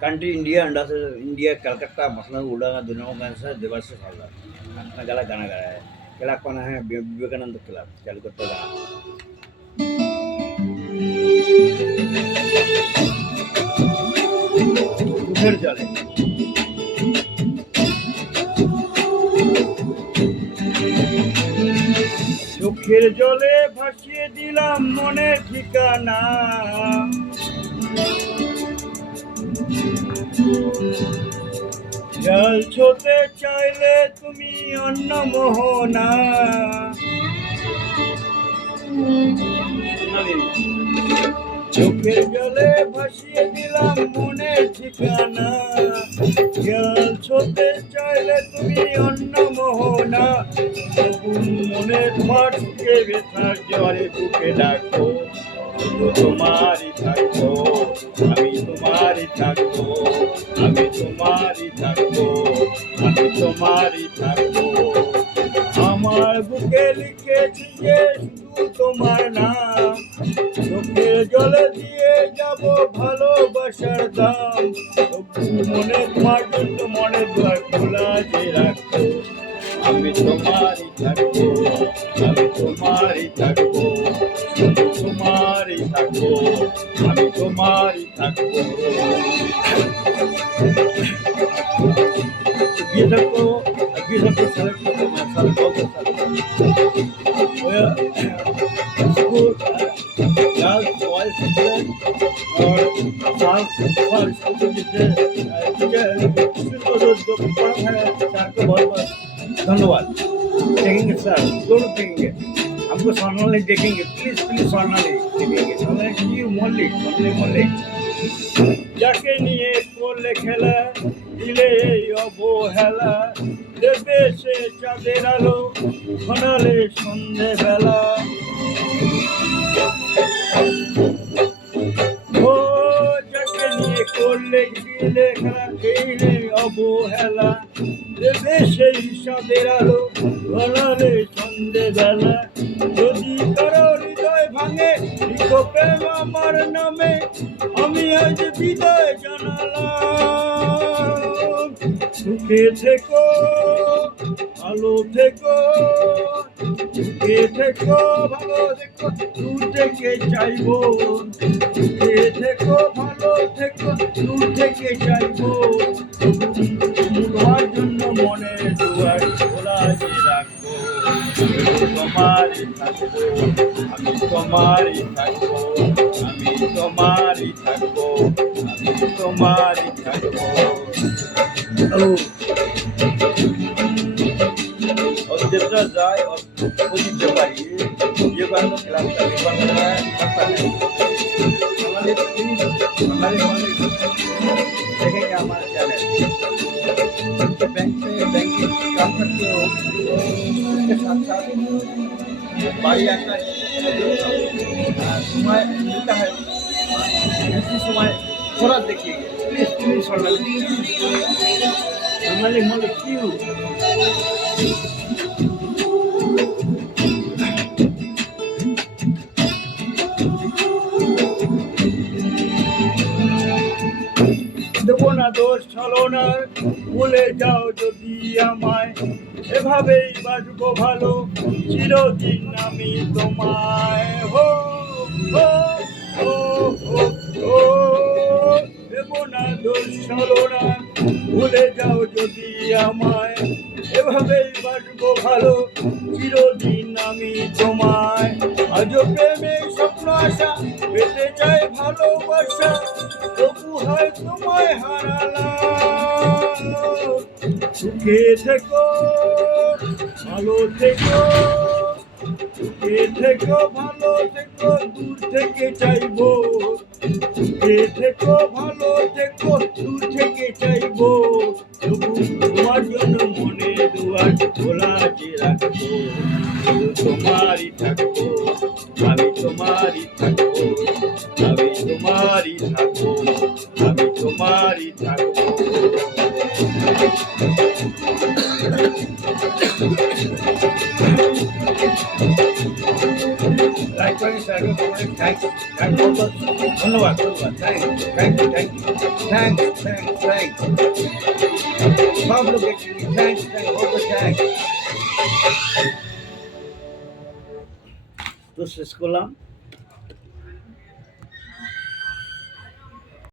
Country India अंडा से India Calcutta मसला उड़ा दुनिया में से देवास से साला अपना गला गाना गाया है क्लब कौन है विवेकानंद क्लब चालू करते गाना उधर चले চোখের জলে ভাসিয়ে দিলাম মনের ঠিকানা জল ছোতে চাইলে তুমি অন্য মোহনা চোখের জলে ভাসিয়ে দিলাম মনের ঠিকানা জল ছোতে চাইলে তুমি অন্য মোহনা মনে তোমার সুখে ব্যথার জলে বুকে ডাকো তোমারই থাকবো আমি তোমারই থাকবো আমি তোমারই থাকবো আমি তোমারই থাকবো আমার বুকে লিখেছি যে শুধু তোমার নাম চোখে জলে দিয়ে যাব ভালোবাসার দাম মনে তোমার জন্য মনে দুয়ার খোলা যে রাখবো আমি তোমারই থাকবো আমি তোমারই থাকবো তোমারই থাকবো আমি তোমারই থাকবো अभी सबको सेलेक्ट करना है सर बहुत अच्छा गर्ल्स बॉयज और साल फॉर स्कूल जितने टीचर जो पढ़ा है सर को बहुत बहुत धन्यवाद देखेंगे सर दोनों देखेंगे हमको सोनाली देखेंगे प्लीज प्लीज सोनाली देखेंगे सोनाली की मल्लिक मल्लिक যাকে নিয়ে করলে খেলা দিলে এই অবহেলা দেবে সে চাঁদের আলো ঘনালে সন্ধেবেলা ও যাকে নিয়ে করলে দিলে খেলা দিলে অবহেলা দেবে সেই চাঁদের আলো ঘনালে সন্ধেবেলা যদি কারো হৃদয় ভাঙে লিখো প্রেম আমার নামে আমি আজ বিদায় জানালাম সুখে থেকো ভালো থেকো সুখে থেকো ভালো থেকো দূর থেকে চাইবো সুখে থেকো ভালো থেকো দূর থেকে চাইবো তোমার জন্য মনে দুয়ার খোলা যে রাখবো তোমারই থাকবো আমি তোমারই থাকবো আমি তোমারই থাকবো আমি তোমারই থাকবো और देवता जाए और पूजित पाइए ये बात तो खिलाफ करने का मेरा करता है हमारे देखेंगे हमारे चैनल बैंक में बैंकिंग काम करते हो उसके साथ साथ बाड़ी आता है समय मिलता है इसी समय थोड़ा देखिएगा प्लीज प्लीज सोनाली क्यों দেবো না দোষ ছলো না ভুলে যাও যদি আমায় এভাবেই বাঁচবো ভালো চিরদিন আমি তোমায় হো হো হো হো হো দেবো না দোষ ছলো না ভুলে যাও যদি আমায় এভাবেই বাঁচবো ভালো চিরদিন আমি তোমায় আজ প্রেমে স্বপ্ন আশা পেতে চাই ভালোবাসা তবু হয় তোমায় হারালাম সুখে থেকো ভালো থেকো সুখে থেকো ভালো থেকো দূর থেকে চাইবো সুখে থেকো ভালো থেকো দূর থেকে চাইবো তবু তোমার জন্য মনে দুয়ার খোলা যে রাখবো তোমারই থাকবো আমি তোমারই থাকবো আমি তোমারই থাকবো আমি তোমারই থাকবো লাইক করেন শেয়ার করুন থ্যাঙ্কস ধন্যবাদ ধন্যবাদ thank you thank you thank সব লোক থ্যাংক তো শেষ করলাম।